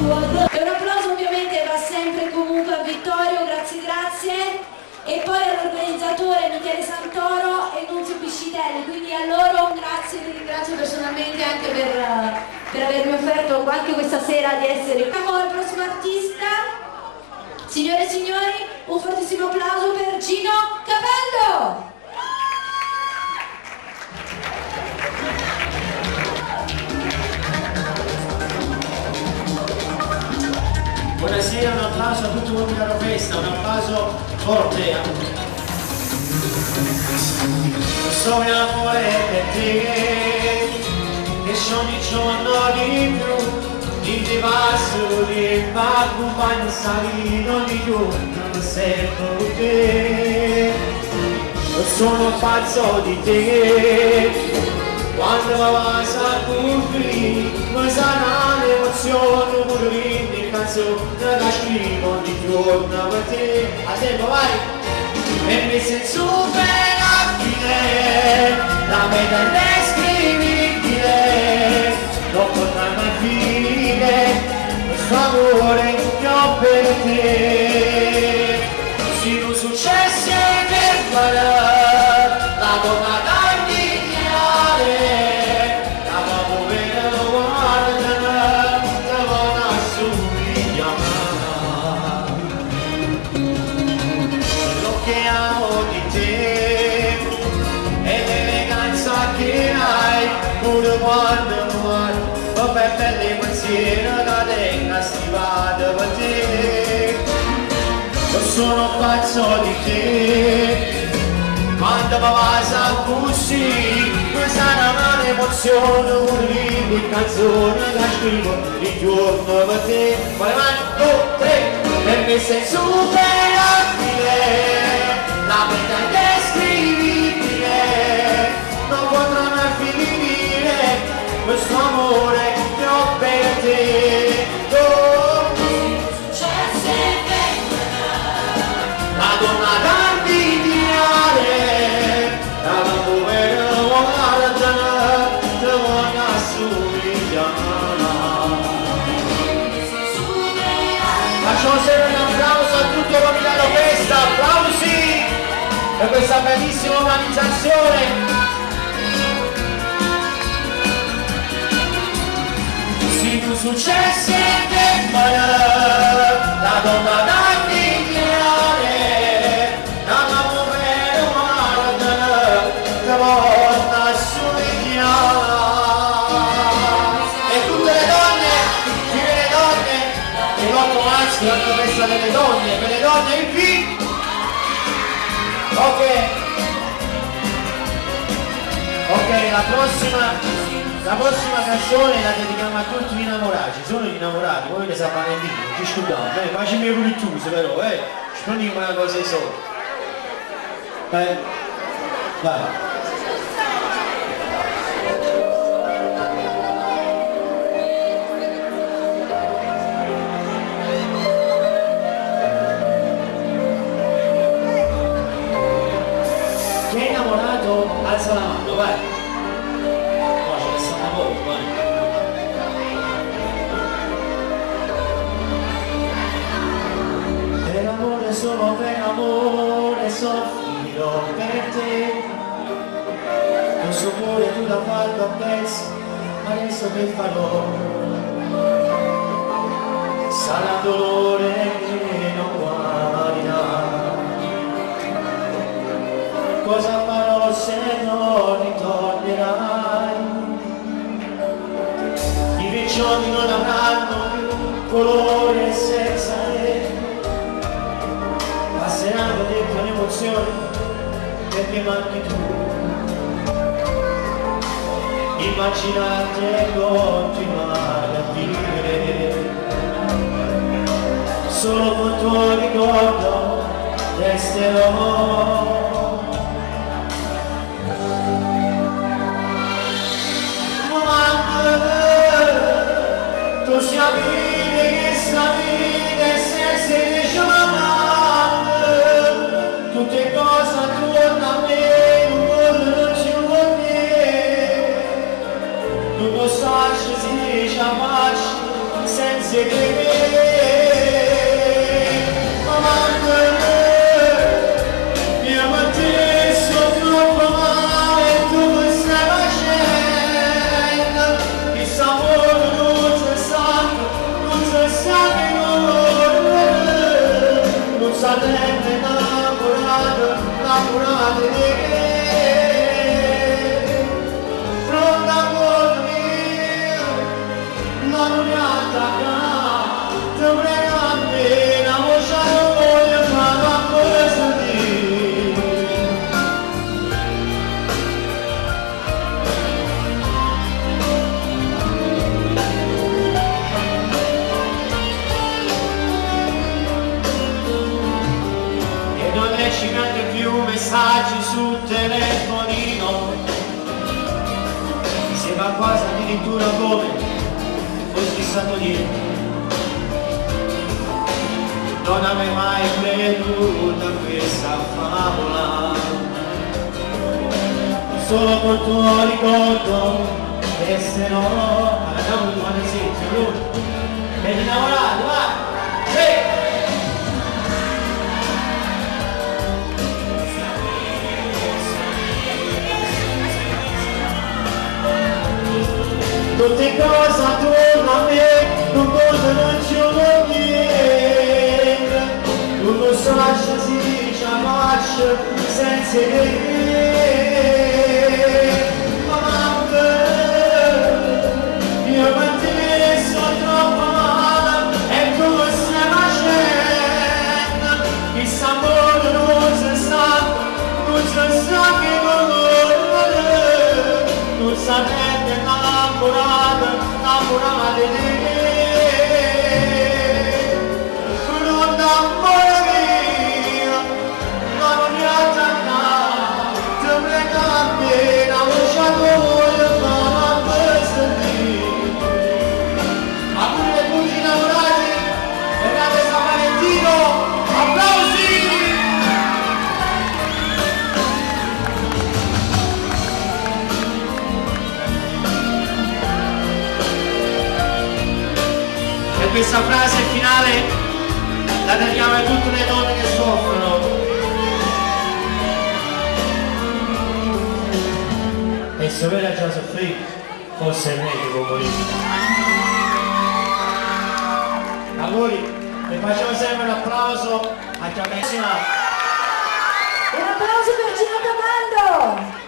E un applauso ovviamente va sempre e comunque a Vittorio, grazie grazie, e poi all'organizzatore Michele Santoro e Nunzio Piscitelli, quindi a loro un grazie, li ringrazio personalmente anche per avermi offerto anche questa sera di essere qui. Siamo al prossimo artista, signore e signori, un fortissimo applauso per Gino Capello! Buonasera, un applauso a tutto il mondo della festa, un applauso forte. So in amore per te, che ogni giorno di più, ti passo di ma compagni salino di giorno, sento te. Sono pazzo di te, quando mi vas a qui, mi sarà l'emozione pure di canzone che scrivo di giorno per te. A tempo vai! E mi sei superabile, la meta indescrivibile, non potrà mai finire questo amore che ho per te. Sono successi per fare la donna da invidiare, la tua vera guarda, la buona assomigliare. Quello che amo di te è l'eleganza che hai, pure quando muori, vabbè belle pensieri da tenga stivata per te. Io sono pazzo di te, quando mi vas così, mi sarà un'emozione, un libro di canzone che scrivo di giorno per te. Poi mano, 2, 3, e mi sei superabile, la vita indescrivibile, non potrà mai finire questo amore che ho per te. La donna da invidiare, la povera guarda, la buona assomigliare. Facciamo sempre un applauso a tutto il Comitato Festa, applausi per questa bellissima organizzazione. Siamo successi che la donna da la festa delle donne, per le donne in più. Ok, la prossima canzone la dedichiamo a tutti gli innamorati. Ci sono gli innamorati, voi ne San Valentino, non ci scudiamo, facciamo pure chiuse però, ci prendiamo una cosa di solo. Vai. Chi è innamorato alza la mano, vai. No, ce ne stanno poco, vai. Per amore, solo per amore, soffrirò per te. Non so pure tu da farlo a pezzi, ma adesso che farò? Sarà dolore che non guarirà. Cosa farò se non ritornerai? I riccioli non avranno più colore senza te, passeranno dentro l'emozione perché manchi tu. Immaginate e continuare a vivere, solo con tuo ricordo resterò. Tu sapete che sapete senza giornate, tutte cose attorno a me, non ci vuol dire. Tu lo sai, si dice a faccia, senza Messaggi sul telefonino, mi sembra quasi addirittura come fossi stato lì. Non avrei mai creduto a questa favola, solo col tuo ricordo resterò. Andiamo di quando sei lui ed innamorato, va! Sì! Tutte cose attorno a me, non cose non ci vuol dire. Tu lo sai, si dice a marcia senza vedere. Mamma, io per te sono troppo male e tu stai facendo. Il sapore non si sa che colore, non sapete innamorata di te, non amore mio, non mi attacca, ti prego appena lasciato voglio fare questo dì. Ma pure tutti innamorati, venate San Valentino, applausi! Questa frase finale la dedichiamo a tutte le donne che soffrono. E se vera già soffrì, forse è meglio che morire. A voi, vi facciamo sempre un applauso a chi ha messo. Un applauso per Gino Comando!